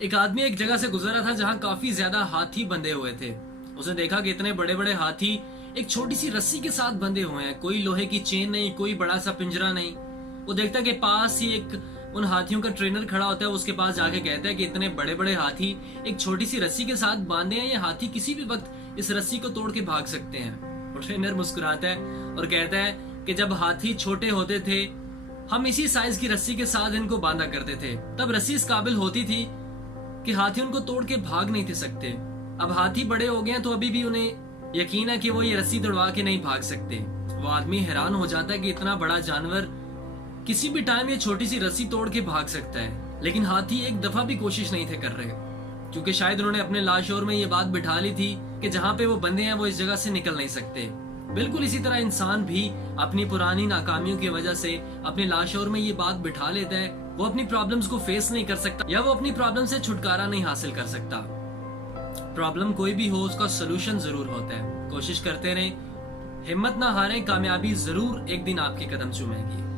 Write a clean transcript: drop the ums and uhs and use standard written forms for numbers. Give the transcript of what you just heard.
एक आदमी एक जगह से गुजर रहा था जहां काफी ज्यादा हाथी बंधे हुए थे। उसने देखा कि इतने बड़े बड़े हाथी एक छोटी सी रस्सी के साथ बंधे हुए हैं। कोई लोहे की चेन नहीं, कोई बड़ा सा पिंजरा नहीं। वो देखता कि पास ही एक उन हाथियों का ट्रेनर खड़ा होता है। उसके पास जाके कहता है कि इतने बड़े बड़े हाथी एक छोटी सी रस्सी के साथ बांधे हैं, ये हाथी किसी भी वक्त इस रस्सी को तोड़ के भाग सकते हैं। वो ट्रेनर मुस्कुराता है और कहता है कि जब हाथी छोटे होते थे हम इसी साइज की रस्सी के साथ इनको बांधा करते थे। तब रस्सी इस काबिल होती थी कि हाथी उनको तोड़ के भाग नहीं थे सकते। अब हाथी बड़े हो गए हैं तो अभी भी उन्हें यकीन है कि वो ये रस्सी तोड़वा के नहीं भाग सकते। वो आदमी हैरान हो जाता है कि इतना बड़ा जानवर किसी भी टाइम ये छोटी सी रस्सी तोड़ के भाग सकता है, लेकिन हाथी एक दफा भी कोशिश नहीं थे कर रहे, क्योंकि शायद उन्होंने अपने लाशोर में ये बात बिठा ली थी कि जहां पे वो बंधे हैं वो इस जगह से निकल नहीं सकते। बिल्कुल इसी तरह इंसान भी अपनी पुरानी नाकामियों की वजह से अपने लाशोर में ये बात बिठा लेता है, वो अपनी प्रॉब्लम्स को फेस नहीं कर सकता या वो अपनी प्रॉब्लम से छुटकारा नहीं हासिल कर सकता। प्रॉब्लम कोई भी हो उसका सोल्यूशन जरूर होता है। कोशिश करते रहें, हिम्मत ना हारें, कामयाबी जरूर एक दिन आपके कदम चूमेगी।